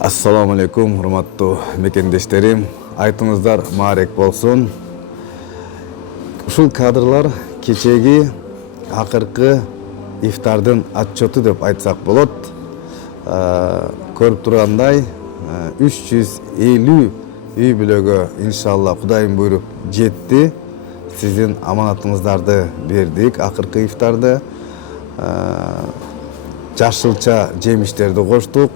Assalamu alaikum, hurmatlı mekendештерим. Айтыңыздар маарек болсун. Ушул кадрlar кечеги акыркы ифтардын отчету деп айтсак болот. Көрүп тургандай 350 үй бүлөгө иншалла Кудайым буйруп жетти. Сиздин аманатыңыздарды бердик акыркы ифтарды. Жашылча жемиштерди коштук.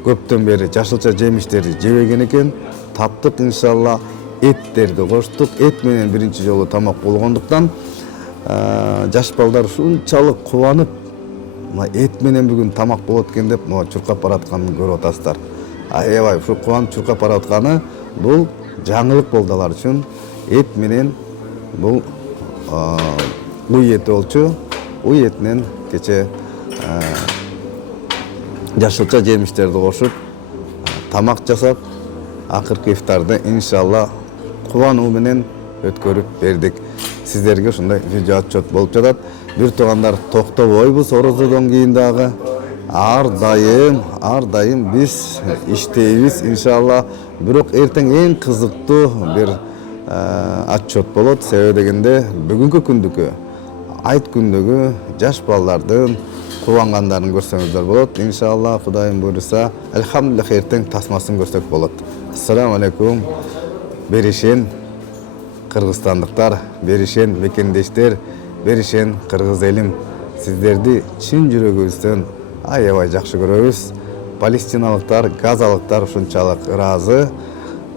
Көптөн бери жашылча жемиштерди жебеген экен. Таптык иншалла эттерди коштук. Эт менен биринчи жолу тамак болгондуктан жаш балдар ушунчалык кубанып, эт менен бүгүн тамак болот экен деп чуркап баратканын көрүп атасыздар. Аябай ушу кубанып чуркап баратканы бул жаңылык болду алар үчүн. Эт менен бул уй эти болчу. Уй этинен кече жашылча жемиштерди кошуп, тамак жасап, акыркы ифтарды иншалла кубануу менен өткөрүп бердик. Сиздерге ушундай видео отчет болуп жатат. Бир туугандар токтобойбуз орозодон кийин дагы. Ар дайым биз иштейбиз иншалла. Бирок эртең эң кызыктуу бир отчет болот. Себеби дегенде бүгүнкү күндүкү, айт күндөгү жаш балдардын кубангандарын көрсөңүздөр болот. Иншалла Кудайым буйруса, элхамдулилlah эртең тасмасын көрсөк болот. Ассаламу алейкум. Беришен кыргызстандыктар, беришен мекендештер, беришен кыргыз элим. Сиздерди чын жүрөгүбүздөн аябай жакшы көрөбүз. Палестиналыктар, газалыктар ушунчалык ыраазы.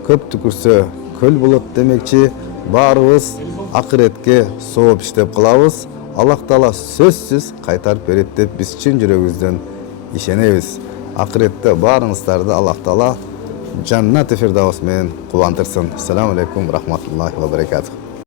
Көп түкүрсө көл болот демекчи. Баарыбыз акыретке сооп иштеп кылабыз. Аллах Таала сөзсүз кайтарып берет деп биз чын жүрөгүбүздөн ишенебиз. Акыретте баарыңыздарды Аллах Таала Жаннат-ы Фирдаус менен кубандырсын. Ассаламу алейкум, рахматуллахи ва баракатух.